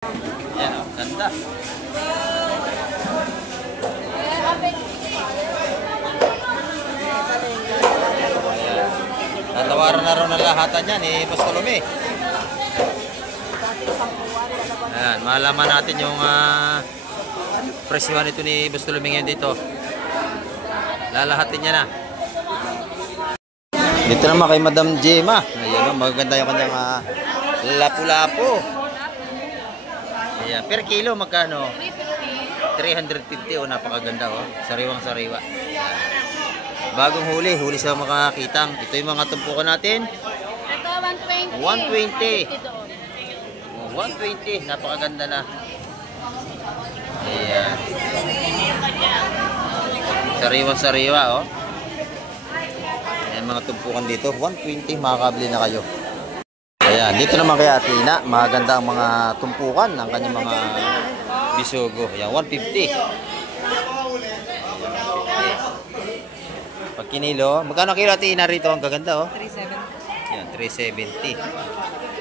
Yan o, ganda. Natawaran na rin ang lahatan niya ni Bustolome. Ayan, malaman natin yung presyo nito ni Bustolome ngayon dito. Lalahatin niya na. Dito naman kay Madam Gemma. Ayan o, magaganda yung kanyang lapu-lapu. Ayan, per kilo magkano? 350 o, napakaganda o. Sariwang-sariwa. Bagong huli sa makakitang. Ito yung mga tumpukan natin. Ito, 120. 120. Napakaganda na. Ayan. Sariwa-sariwa o. Ayan mga tumpukan dito. 120. Makakabili na kayo. Ayan. Dito naman kay Ate Ina. Maganda ang mga tumpukan ng kanyang mga bisugo. Ayan. 150. Pag kinilo, magkano kilo Ate Ina rito? Ang gaganda oh. 370. Yan, 370.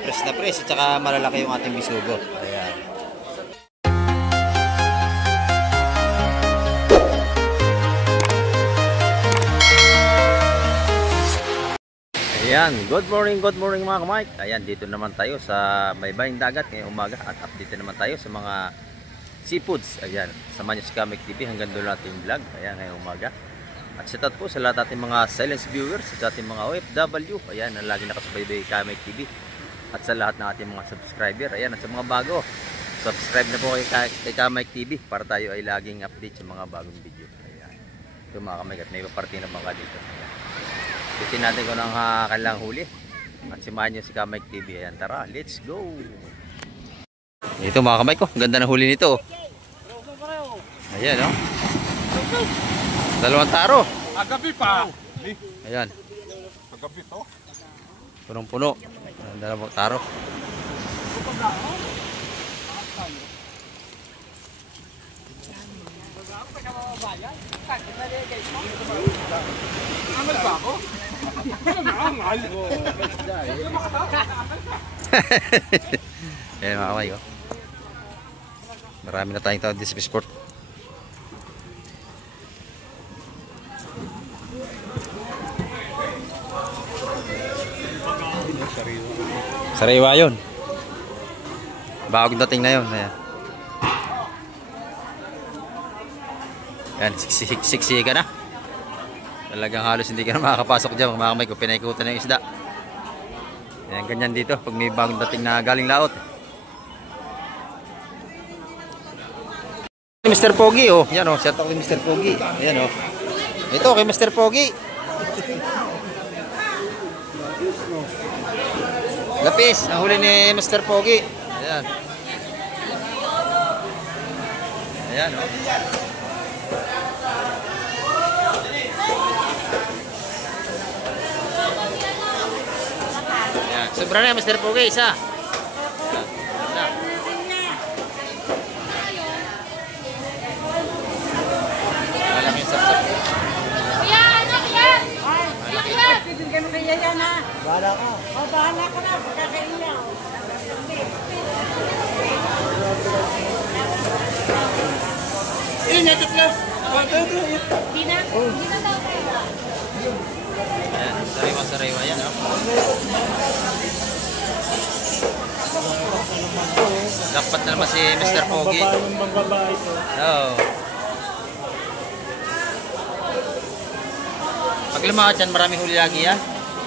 Press na press at saka malalaki yung ating bisugo. Ayan. Ayan, good morning mga kamike. Ayan, dito naman tayo sa Baybaying Dagat ngayong umaga at update naman tayo sa mga seafoods. Ayan, samahan nyo si Kamek TV hanggang doon natin yung vlog. Ayan, ngayong umaga. At shout out po sa lahat ating mga silence viewers, sa ating mga OFW, ayan, na lagi nakasubaybay Kamek TV. At sa lahat ng ating mga subscriber, ayan, at sa mga bago, subscribe na po kay Kamek TV para tayo ay laging update sa mga bagong video. Ayan. Ito mga Kamek, at may paparting na bangka dito. Ayan. Bitin natin kung ang kailang huli. At simahan nyo si Kamek TV. Ayan, tara, let's go! Ito mga Kamek ko, ganda ng huli nito. Ayan, oh. Dalawang taro. Agabi pa. Ayan. Agabi to. Punong-puno. Dalawang taro. Amal ba ako? Amal. Ayan mga kamay ko. Marami na tayong tao dito sa Bisport. Sariwa yun. Bagong dating na yun. Ayan. Ayan, siksi ka na. Talagang halos hindi ka na makakapasok dyan. Mga kamay ko, pinaikutan na yung isda. Ayan, ganyan dito. Pag may bagong dating na galing laot. Mr. Pogi, oh. Yan, oh. Shout out kay Mr. Pogi. Ayan, oh. Ito, kay Mr. Pogi. Lapis, ang huli ni Mr. Pogi. Ayan. Ayan, oh. Ayan. Sobra na Mr. Pogi, isa. Ayan. Malaki yung sapsap. Kuya, anak yan! Malaki. Bibigyan mo kaya yan ha? Bahala ka. O, bahala ko na. Pagkakain niya. Ingat lang. Di na? Di na daw kayo. Ayan, sariwa-sariwa yan, oh. Dapat na naman si Mr. Pogi. Yung babae ito. Oo. Pag lumakad yan, maraming huli lagi yan.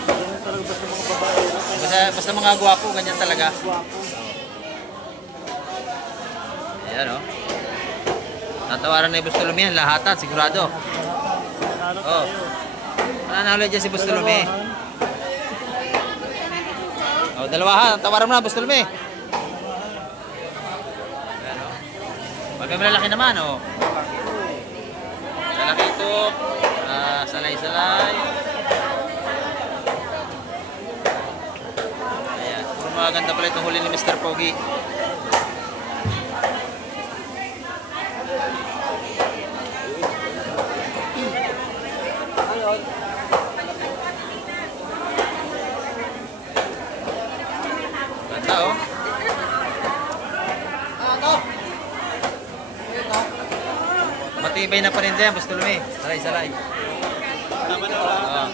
Ganyan talaga basta mga babae. Basta mga gwapo, ganyan talaga. Ayan, oh. Tatawaran na yung Bustolome yan, lahatan, sigurado. Oh. Nanalo dyan si Bustolome. Oh, dalawahan, tawaran mo na, Bustolome. Ayan, oh. Pag may malalaki naman, oh. Malaki ito. Salay-salay. Ayan, puro maganda pala itong huli ni Mr. Pogi. Ganda, oh. matibay na paninda yan, Boss Tulumi. Salay. Tama na wala. Oo.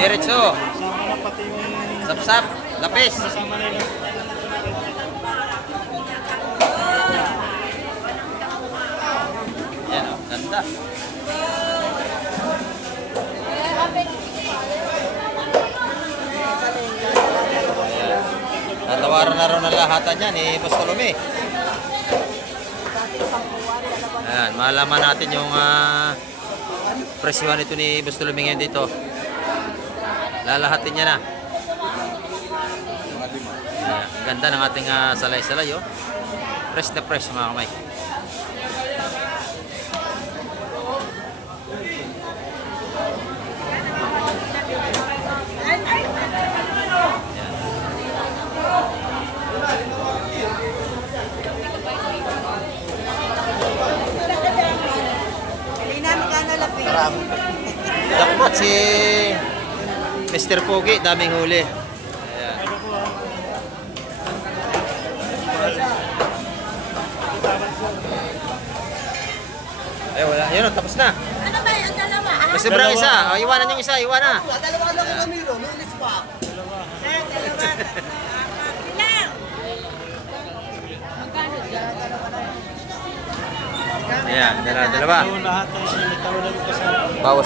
Diretso. Sama na pati yung... Sapsap. Lapis. Kasama na yun. Yan o, ganda. Tatawaran na rin ang lahatan niya ni Boss Tulumi. Ayan, malaman natin yung presyohan ito ni Boss Tulumi ngayon dito. Lalahatin niya na. Ayan, ganda ng ating salay-salay oh. Fresh na fresh mga kamay. Dapat si Mr. Pogi, daming huli. Ayan. Ay, wala. Yun, tapos na. Ano ba yung dalawa? May sobrang isa. O, iwanan yung isa, iwanan. Dalawa lang kami ro, nulis pa. Dalawa. Ilang? Ayan, dalawa. Yung lahat ay may tawanan kasama. Bawa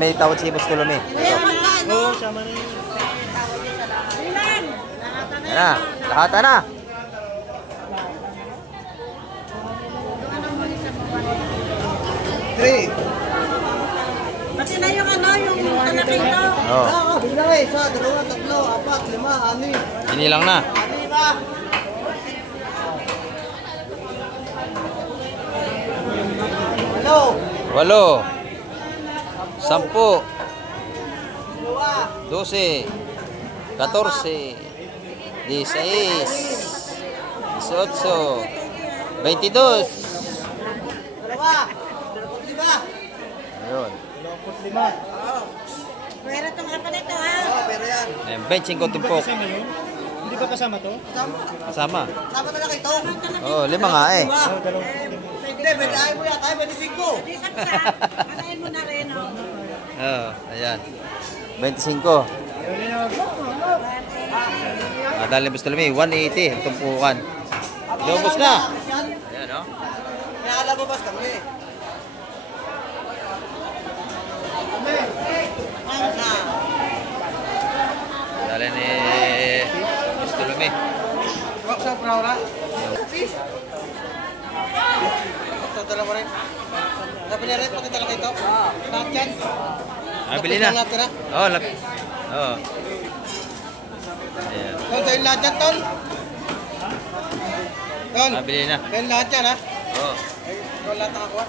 may tawad si Boss Tulumi. Oo, sama na yun. Ilan? Ayan na, lahat na. Pati na yung yung talaki ito. Oo. Bigla isa, dalawa, tatlo, apat, lima, anim. Inilang na. Anim na. Hello. 8, 10, 12, 14, 16, 18, 22. Dalawa. 25. Ayun. 25. Pwera itong apat ito ha. Oo, pero yan. Ayan, benching ko Hindi ba tumpok. kasama yun? Hindi ba kasama to? Kasama. Sama na lang ito. Oo, 5 nga eh. Lima. Oo, dalawang. Hindi, pwede ayaw mo yata, pwede 5. Di sapsa. Anayin mo na rin oh. Oo, ayan. 25. Dahil ni Boss Tulumi, 180 ang tumpukan. Lubos na. Ayan o. Nakalababas kami. Dahil ni Boss Tulumi. Wak sa peraura. Ito, dalawa rin. Sabi niya rin, pati talaga ito. Lahat yan. Bili na. Lahat na. Oo, Oo. Ayan. Ton, sa'yo lahat yan, Ton. Ton, Bili na. sa'yo lahat yan, ha? Oo. Ikaw lahat nakakuha.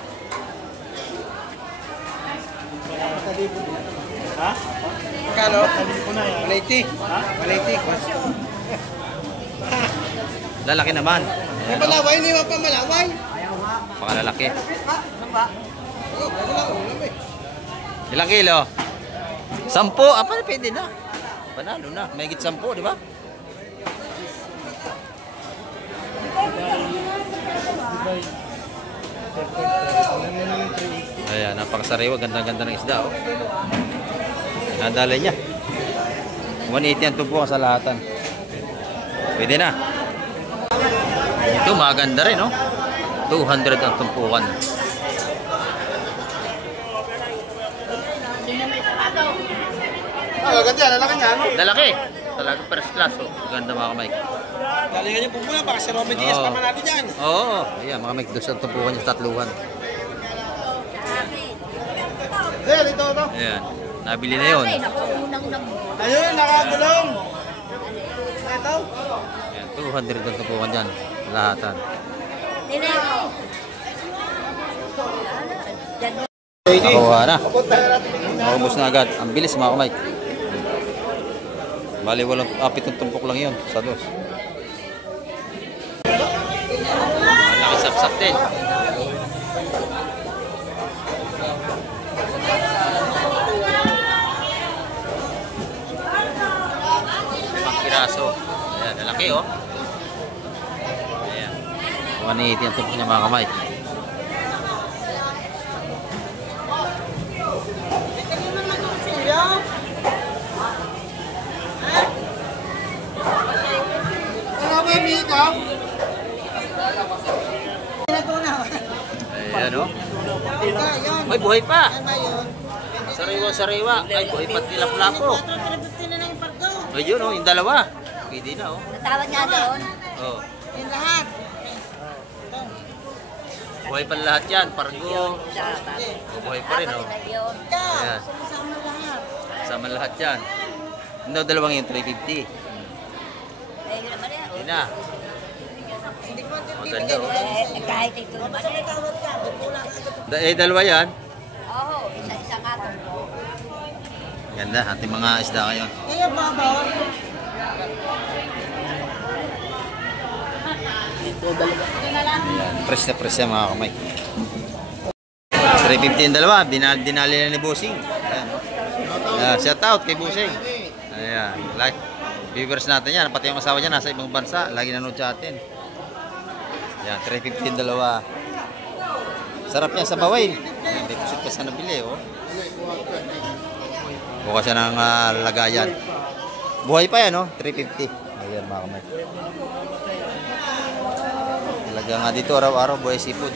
Ha? Magkano? Sabi ko na yan. 180. Ha? 180. Lalaki naman. May palaway, hindi mo pa malaway. Pakalalaki. Ha? Ano ba? Oo, wala ko. Ulam eh. Ilang kilo? 10. Apa na pwede na. Panalo na. May higit 10, di ba? Ayan, napakasariwa. Ganda-ganda ng isda. Oh. Nadalay niya. 180 ang tubo sa lahatan. Pwede na. Ito maganda rin, no? 200 ang tumpukan. Ganda, lalaki niya, ano? Lalaki. Talaga first class, oh. Ganda mga Mike. Galingan niyo pumula, baka si Robin Diaz Oo. pa manalo dyan. Oo. Ayan, mga Mike. Doon sa tumpukan yung tatluhan. Sir, ito. Ayan. Nabili na yun. Ayun, nakagulong. Ito. Ayan, 200 ang tumpukan dyan. Lahatan. Nakuha na. Naubos na agad. Ang bilis mga Mike. Bali, walang pitong tumpok lang yun sa dos. Laki sapsap din. Limang piraso. Ayan, lalaki oh. 180 ang tumpok niya mga kamay. Ayan o. May buhay pa. Sariwa-sariwa. Ay, buhay pa tilap-lapo. Ayun o, yung dalawa. Pwede na o. Natawag niya doon. Oh. Yung lahat. Buhay pa lahat yan. Pargo. Buhay pa rin o. Ayan. Sama lahat. Sama lahat yan. Hindi dalawang yung 350. Yun na. Maganda o. Kahit ito naman eh. Dalawa yan. Oo, isa-isa nga to. Ganda, ating mga isda ngayon. Kaya babaw. Press na press yan mga kamay. 350 yung dalawa. Dinali na ni Busing. Ayan. Shout out kay Busing. Ayan. Like, viewers natin yan. Pati yung asawa niya nasa ibang bansa. Lagi nanood sa atin. Ayan, 350 yung dalawa. Sarap niya sa baway. Ayan, deposit pa sa nabili. Oh. Bukas siya ng lagayan. Buhay pa yan, oh. 350. Ayan mga kamay. Talaga nga dito araw-araw buhay seafood.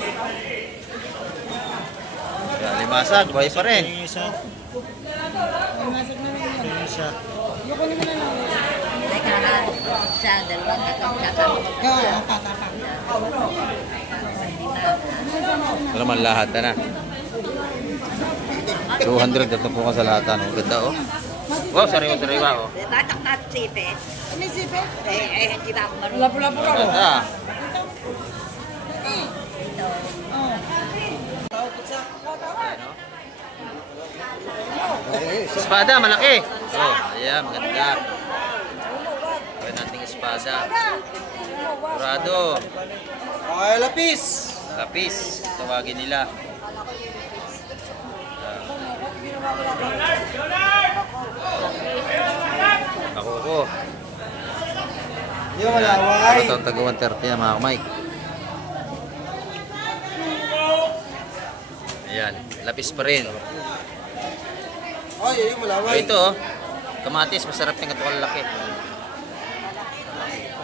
Ayan, limasag. Buhay pa rin. Yung isa. Yung isa. Ay, kaka sa dalawang kakasama. Oo, kakasama. Ito naman lahat na. 200 ito po ka sa lahatan. Oh. Ganda oh. Wow, sariwa-sariwa oh. Batak na sipit. Ano sipit? Hindi ba ako marunong? Lapu-lapu ka. Ganda. Espada, malaki. Oh, ayan, maganda. Gawin nating espada. Kurado. Ay, lapis! Lapis, tawagin nila. Pakuko. Yung malaway. Ito ang taga 130 na mga kamay. Ayan, lapis pa rin. Ay, yung malaway. Ito oh, kamatis, masarap yung katukal laki.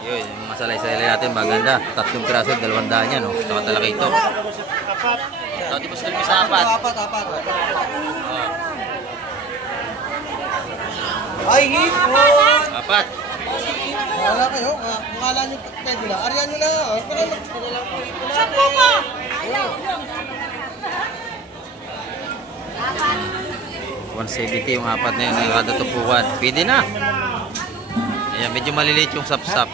Yun, yung masalay-salay natin, maganda. 3 piraso, 200 yan, no? Saka talaki ito. Apat. Ito, di ba sa sa apat? Apat. Ay, hipon! Apat. Wala kayo. Mukala nyo pwede lang. Ariyan nyo lang. Ay, para magpadala po hipon natin. 170 yung apat na yun, kada tupukan. Pwede na. Ayan, medyo maliliit yung sap-sap.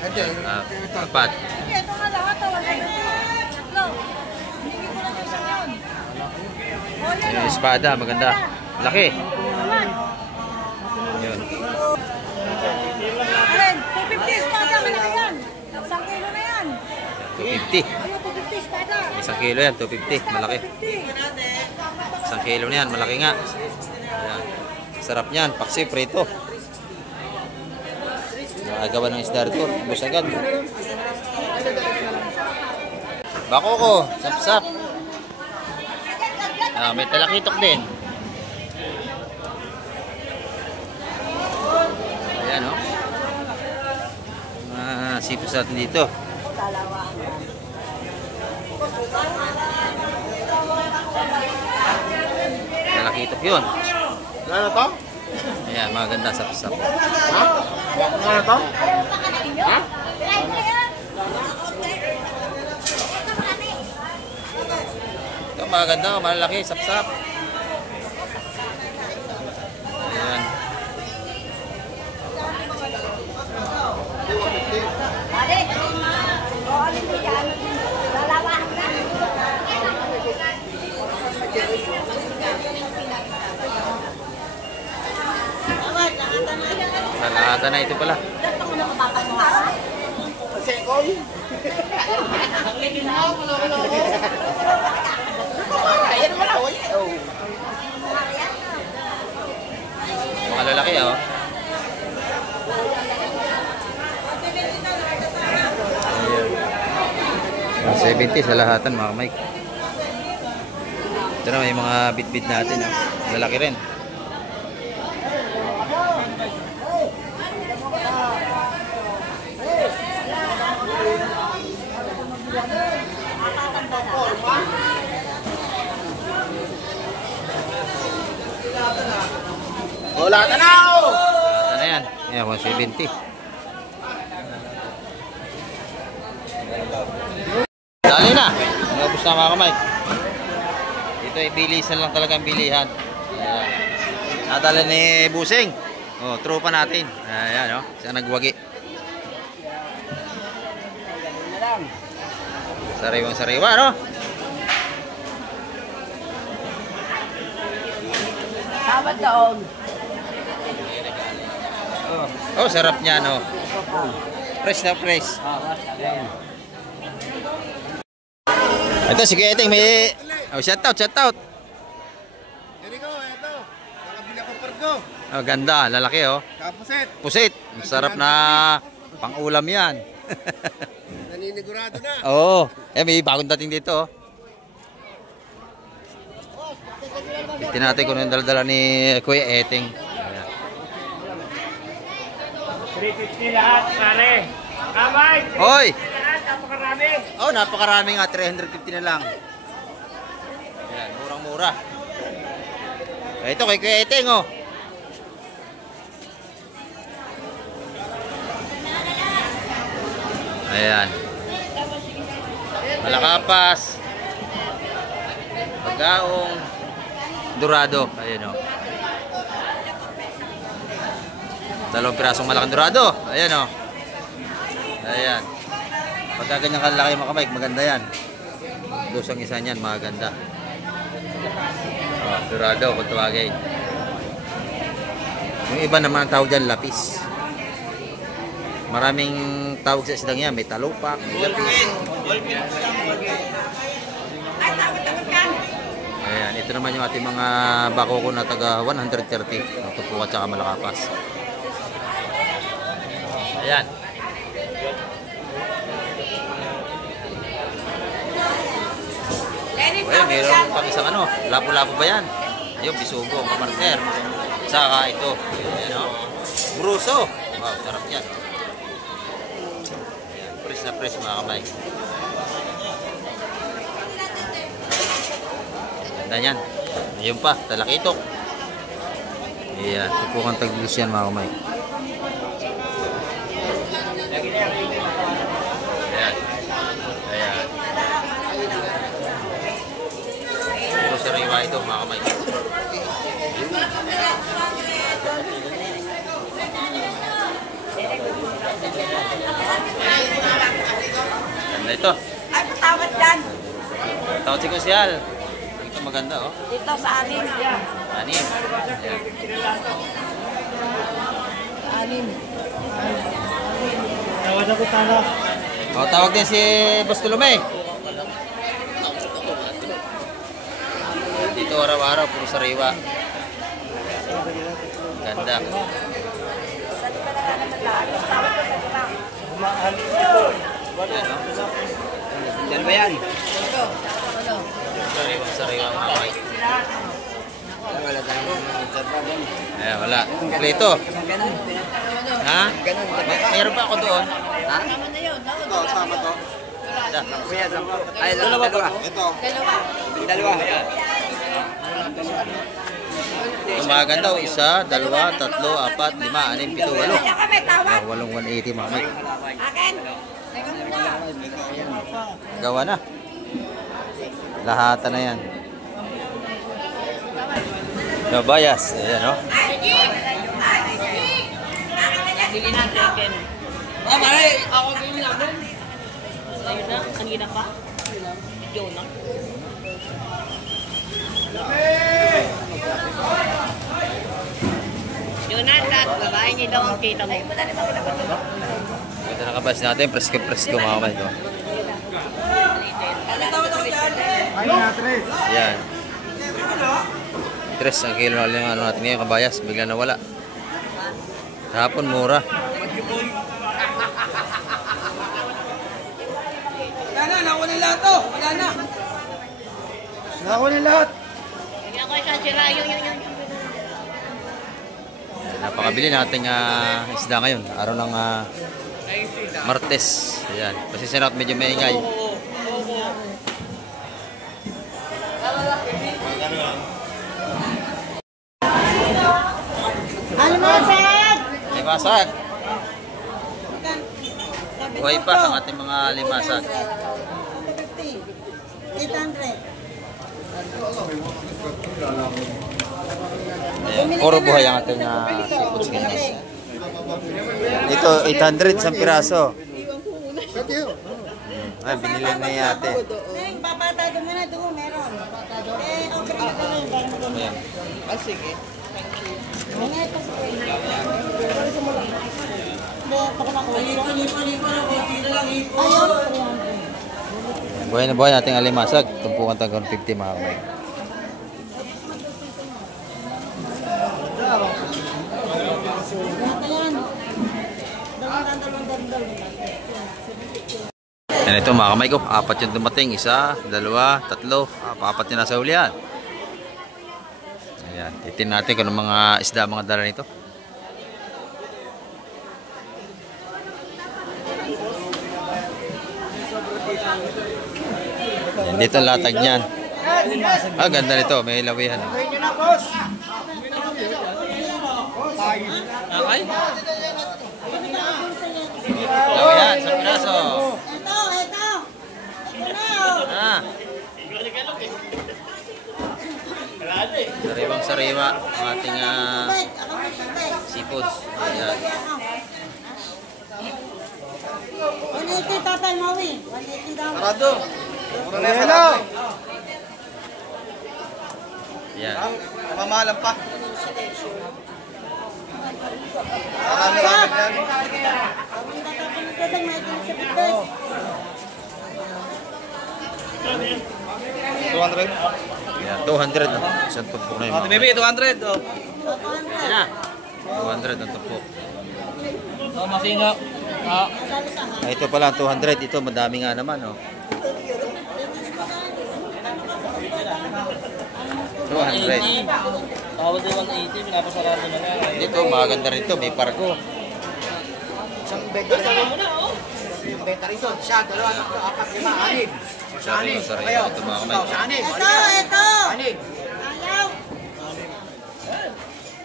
Andiyan. Apat. Ito nga lahat. Tatlo. Hindi ko na isang yun. Yung espada, maganda. Laki. Yun. Aren, 250 espada. Malaki yan. 1 kilo na yan. 250. Ayun, 250 espada. 1 kilo yan, 250. Malaki. 1 kilo na yan, malaki nga. Ayan. Sarap niyan, paksi, prito. Nakagawa ng isda rito, bus agad. Bako ko, sap-sap. May talakitok din. Ayan o. Sipos natin dito. Talakitok yun. Ano to? Ayan, maganda sap-sap. Ha? Ano to? Ha? Ito maganda, malaki, sap-sap. Ayan. Lalahatan na ito pala. Mga lalaki oh. 70 sa lahatan mga Mike. Ito na may mga bit-bit natin. Oh. Lalaki rin. Wala tanaw! Lahatan na yan. Ayan, 170. Dali na. Nabos na mga Mike. Dito ay bilisan lang talaga ang bilihan. Ayan. Nadala ni Busing. Oh, tropa natin. Ayan, oh. Siya nagwagi. Sariwang sariwa, no? Sabat daon. Oh, sarap niya, no? Fresh na fresh. Ito, si Kuya Eting, may... Oh, shout out, shout out. Eriko, eto. Nakabili ako pargo. Oh, ganda, lalaki, oh. Kapuset. Pusit. Sarap na pang-ulam yan. Naninigurado na. Oo. Eh, may bagong dating dito, oh. Tingnan natin kung yung dala-dala ni Kuya Eting. Ayan. 350 lahat, pare. Kamay! Hoy! Lahat, napakarami. Oh, napakarami nga. 350 na lang. Ayan, murang-mura. Ito kay Kuya Eting, oh. Ayan. Malakapas. Pagkaong. Dorado. Ayan, oh. Dalawang pirasong malaking dorado. Ayan, oh. Ayan. Pagka ganyan kalaki mga kamay, maganda yan. Dosang isa niyan, maganda. Oh, dorado, kung tawagin. Yung iba naman ang tawag dyan, lapis. Maraming tawag sa isdang yan. May talupak, may lapis. Ayan, ito naman yung ating mga bakoko na taga 130. Ang tupo at saka malakapas. Ayan. Well, mayroon pang isang ano, lapo-lapo ba yan? Ayun, bisugo, kamarter. Saka ito, ayan, oh. Bruso. Wow, sarap yan. Ayan, fresh na fresh mga kamay. Ganda yan. Ayun pa, talakitok. Ayan, tupukan taglis yan mga kamay. Ayan. Ayan. Puro sariwa ito mga kamay. Ganda ito. Ay, patawad dyan. Tawad si Kusyal. Ito maganda, oh. Dito sa anim. Anim. Ayan. Anim. Tawad ako sana. Oh, tawag din si Bastolome. Dito araw-araw puro sariwa. Ganda. Yan ba yan? Sariwa mga kamay. Eh, wala. Kompleto. Ha? Mayroon pa ako doon. Ha? Ito, sama to. Ay, dalawa ba? Ito. Dalawa. Ito maganda. Isa, dalawa, tatlo, apat, lima, anim, pito, walo. Walong 180 mga kamay. Akin. Teka muna. Gawa na. Lahatan na yan. Nabayas. Ayan, no? Bili natin again. Ah, pare, ako bili namin. Ayun na, kanina pa. Video na. Jonathan, babae niya daw ang kita mo. Ito nakabas natin. Presko-presko mga kamay. No? Ayan. 3 ang kilo na lang ano natin ngayon. Kabayas. Bigla nawala. Hapon mura. Kana, nawala nila. Wala na. Nako na lahat. Kaya ko siya sira yung. Napakabili nating isda ngayon. Araw ng Martes. Ayan. Pasensya na at medyo maingay. Alimasag! Limasag. Buhay pa ang ating mga limasag. 800. Ayan. Puro buhay ang ating seafoods ngayon. Ito, 800 isang piraso. Ay, binili na yung ate. Neng, papatado mo na doon, meron. Okay na ka rin. Ayan. Sige. Mga ito sa Buhay na buhay nating alimasag. Tumpukan tagong 50 mga kamay. Yan ito mga kamay ko. 4 yung dumating. 1, 2, 3. 4 yung nasa hulihan. Ayan. Titin natin kung mga isda mga dala nito. Yan, dito ang latag niyan. Ganda nito. May lawihan. Lawihan, sa piraso. Ito. Sariwang sariwa ang ating seafoods. Ayan. 180 total, Maui. 180 daw. Sarado. Hello. Ayan. Mamahalan pa. Marami-rami yan. Ang tatapon nito lang, may kinig sa bigas. 200. Ayan. 200. No? Isang tumpok na yung mga. Maybe 200. Oh. Ayan na. 200 ang tumpok. Masino. Ito pala 200. Ito madami nga naman. Oh. 200. Tawad din 180, pinapasarado na lang. Dito, maganda rito. May parko. Isang benta rin mo na, oh. Isang benta rin doon. Siya, 2, 3, 4, 5, 6. Sariwa sariwa. Ito mga kamay. Ito. Ayaw.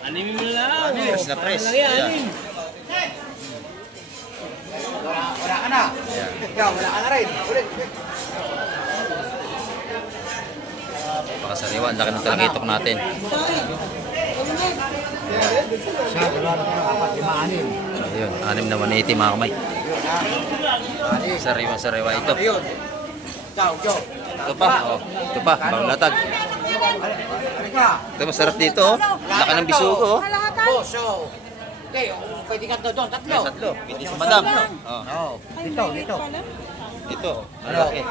Animin mo na lang. Press na press. Ayan. Wala ka na. Ayan. Ikaw, wala ka na rin. Ulit. Pakasariwa. Ang laki ng talagitok natin. Siya, 2, 3, 4, 5, 6. Ayun. 6 na 180 mga kamay. Sariwa sariwa ito. Ayun. Ikaw, Joe. Ito pa. Oh. Ito pa. Baglatag. Halika. Ito masarap dito. Oh. Laki ng bisugo. Oh. Boss, so. Okay, pwede ka doon. Tatlo. May tatlo. Pwede si madam. Oh. Oo. Dito. Ito. Malaki.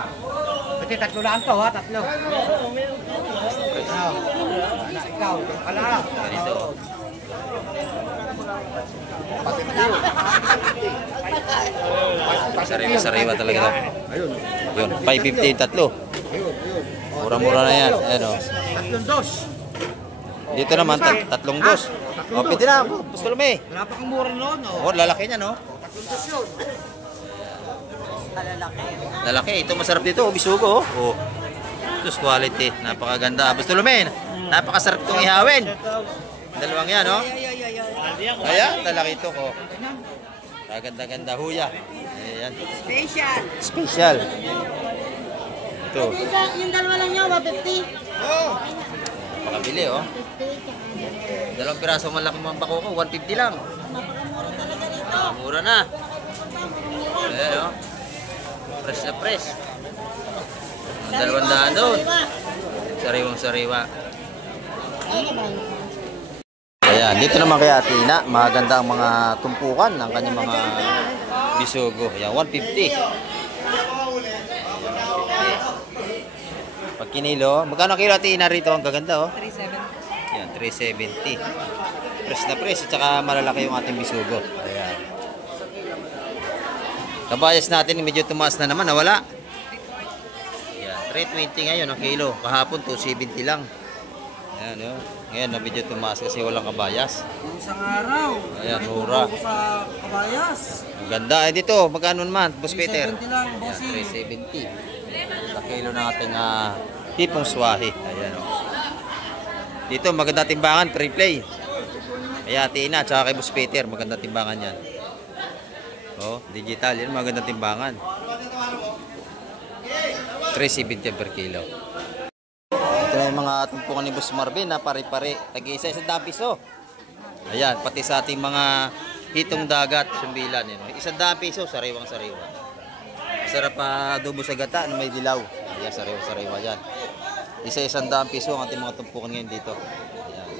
Pwede tatlo lang to, ha? Tatlo. Ikaw, ala. Ganito. Sariwa talaga ito. Yun. 550 yung tatlo. Mura-mura na yan. Ayan o. Tatlong dos. Dito naman, tatlong dos. O, pwede na. Gusto lume. Wala pa kang mura noon, O, lalaki niya, no? Tatlong dos yun. Lalaki. Ito masarap dito. Bisugo, oh. Ito quality. Napakaganda. Gusto lume. Napakasarap itong ihawin. Dalawang yan, no? Ayan, lalaki ito, ko. Kaganda-ganda. Huya. Ayan. Special. Ito. Yung dalawa lang niya, 150. Pakabili, oh. 50. Dalawang piraso malaki mga bako ko, 150 lang. Napakamura talaga dito. Mura na. Ayan, oh. Fresh na fresh. 200 doon. Sariwang sariwa. Ayan, dito naman kay Ate Ina, maganda ang mga tumpukan ng kanyang mga bisugo. Ayan, 150. Pag kinilo, magkano kilo Ate Ina rito? Ang gaganda, oh. 370. Ayan, 370. Fresh na fresh, at saka malalaki yung ating bisugo. Ayan. Kabayas natin, medyo tumaas na naman, nawala. Ayan. 320 ngayon ang kilo. Kahapon 270 lang. Ayan, yun. Ngayon na medyo tumaas kasi walang kabayas. Yung isang araw. Ayan, mura. Ako sa kabayas. Ang ganda. Eh dito, magkano naman, Boss Peter? 370 lang, Ayan, bossing. 370. Sa kilo ng ating hipong swahe. Ayan, oh. Dito, maganda timbangan, pre-play. Ayan, Tina, tsaka kay Boss Peter, maganda timbangan yan. Oh, digital, yan, maganda timbangan. 370 per kilo. Ito na yung mga tumpukan ni Boss Marvin na pare-pare. Tag-isa, 100 piso. Ayan, pati sa ating mga hitong dagat, sumbilan. Yun. 100 piso, sariwang-sariwa. Sarap pa adobo sa gata na may dilaw. Ayan, sariwa-sariwa yan. Isa 100 piso ang ating mga tumpukan ngayon dito. Ayan.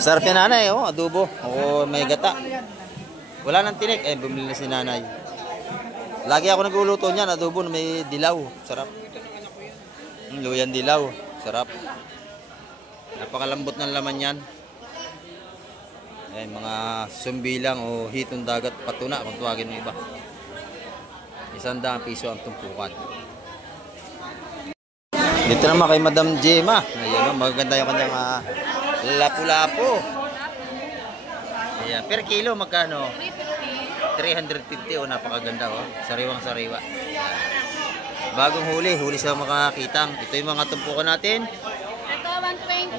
Masarap yan, nanay, oh, adobo. O may gata. Wala nang tinik. Eh, bumili na si nanay. Lagi ako nagluluto niyan, adobo na may dilaw. Sarap. Luyan dilaw. Sarap. Napakalambot ng laman yan. Ayan, mga sumbilang o hitong dagat patuna kung tuwagin mo iba. 100 piso ang tumpukan. Dito naman kay Madam Gemma. Ayan, maganda yung kanyang lapu-lapu. Ayan, per kilo magkano? 350 o napakaganda oh. Sariwang-sariwa. Bagong huli sa makakitang. Ito yung mga tumpukan natin. Ito,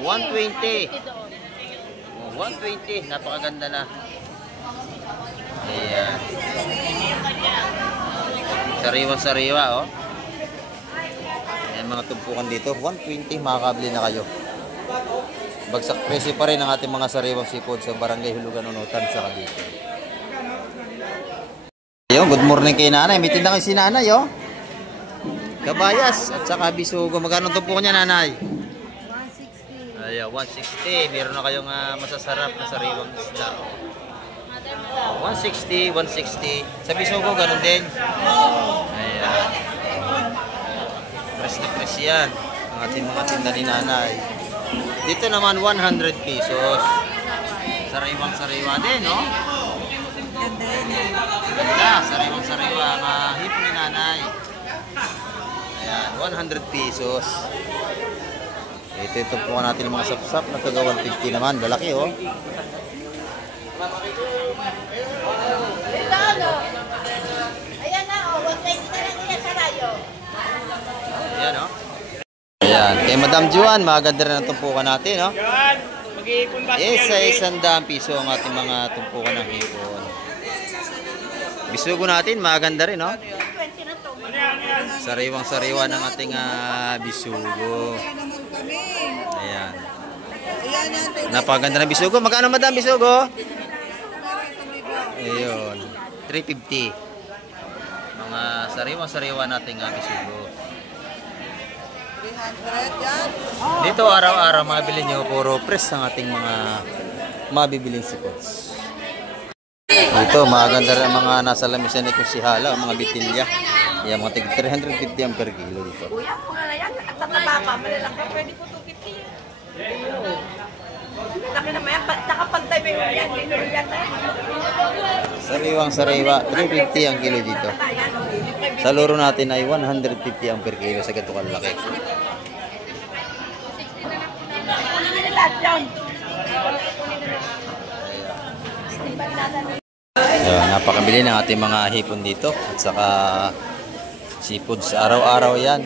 120. 120. 120, napakaganda na. Ayan. Sariwang-sariwa oh. Ayan mga tumpukan dito. 120, makakabili na kayo. Bagsak presyo pa rin ang ating mga sariwang seafood sa Barangay Hulugan, Unutan sa Cavite. Ayun, good morning kay nanay. May tinda kayo si nanay, oh. Kabayas at saka bisugo. Magkano ito po niya, nanay? 160. Ayun, 160. Meron na kayong masasarap na sariwang isda. 160, 160. Sa bisugo, ganun din. Ayan. Press na press yan. Ang ating mga tinda ni nanay. Dito naman 100 pesos. Sariwang-sariwa din, no? Ganda, sariwang-sariwa ang hipon ni nanay. Ayan, 100 pesos. Ito po natin ang mga sapsap na taga 150 naman. Lalaki, oh. Ito, ano? Ayan na, oh. 120 na lang yan sa rayo. Ayan, oh. Ayan, kay Madam Juan, maganda rin ang tumpukan natin, no? Yan, mag-iipon ba Isa 100 piso ang ating mga tumpukan ng hipon. Bisugo natin, maganda rin, no? Sariwang-sariwa ng ating bisugo. Ayan. Napaganda ng bisugo. Magkano, Madam, bisugo? Ayun, 350. Mga sariwang-sariwa nating bisugo. Dito araw-araw mabili nyo puro press ang ating mga mabibiling seafoods. Dito maganda rin ang mga nasa lamisan ni Kusihala, mga bitilya. Yan, mga tig 350 ang per kilo dito. Kuya, kung ano yan, tataba pa, malalaki, pwede po 250 yan. Laki naman yan, nakapantay ba yung yan, yan na yan. Sariwang-sariwa, 350 ang kilo dito. Sa luro natin ay 150 ang per kilo sa ganito kalaki. Ayan, napakabili ng ating mga hipon dito at saka seafoods. Araw-araw yan.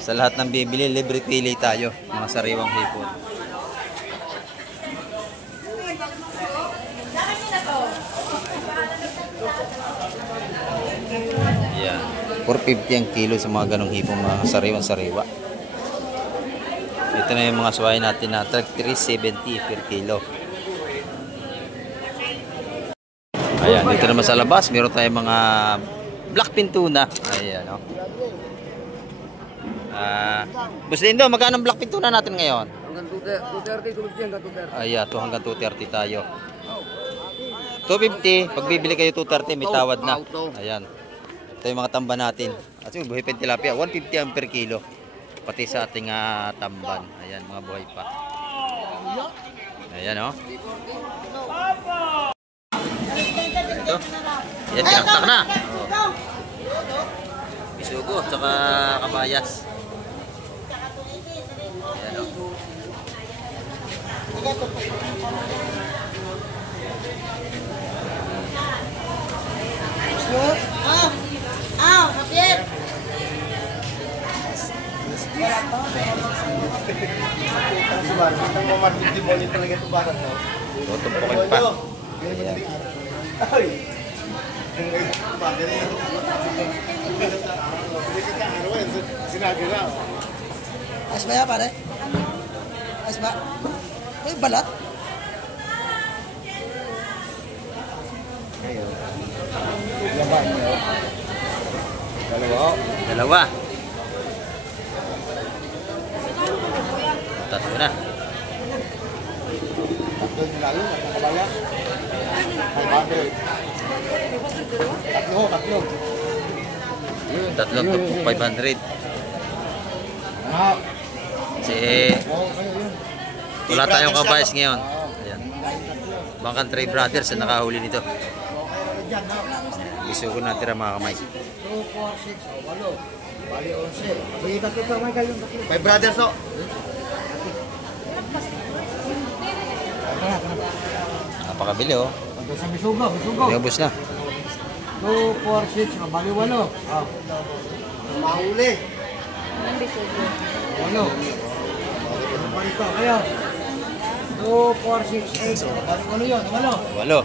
Sa lahat ng bibili, libre pili tayo. Mga sariwang hipon. Ayan. 450 ang kilo sa mga ganong hipon, mga sariwang-sariwa. Ito na yung mga suwain natin na 370 per kilo. Ayan, dito naman sa labas, meron tayong mga blackfin tuna. Ayan, no? Boss Lindo, magkano ang blackfin tuna natin ngayon? Hanggang 230, Ayan, hanggang 230 tayo. 250, pag bibili kayo 230, may tawad na. Ayan. Ito yung mga tamba natin. At yung buhay pa yung tilapia, 150 ang per kilo. Pati sa ating tamban. Ayan, mga buhay pa. Ayan, no? Ito. Ayan, tinaktak na. Oh. Bisugo, tsaka kabayas. Ayan o. Javier! Tutumpukin pa. Ayos ba yan, pare? Ayos ba? Ay, balat. Dalawa. Tatlo na. Tatlong tumpok 500. Kasi wala tayong kabayas ngayon. Ayan. Bangkan Trey Brothers na nakahuli nito. Bisugo na tira mga kamay. 2, 4, 6, 8. Bali 11. Sige, tatlo pa may kayo. 5 brothers, oh. Napakabili oh. Pagka sa bisugo. Ubus na. 2, 4, 6, bali 8. Oh. Mahuli. 8. Parito kayo. 2, 4, 6, 8. Bali 8 yun. 8. Walo.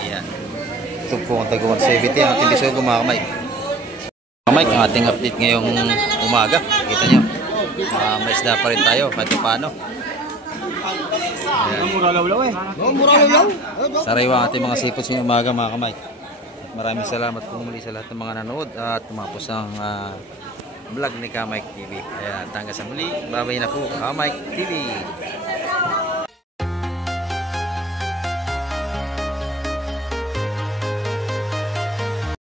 Ayan. Ito po ang taguan 70 ang ating bisugo mga kamay. Kamay, ang ating update ngayong umaga. Kita nyo. May isda pa rin tayo kahit paano. Mura lawlaw eh. Mura lawlaw. Sariwa ang ating mga sipot sa umaga mga kamay. Maraming salamat po muli sa lahat ng mga nanood at tumapos ang vlog ni Kamay TV. Ayan, hanggang sa muli. Babay na po Kamay TV.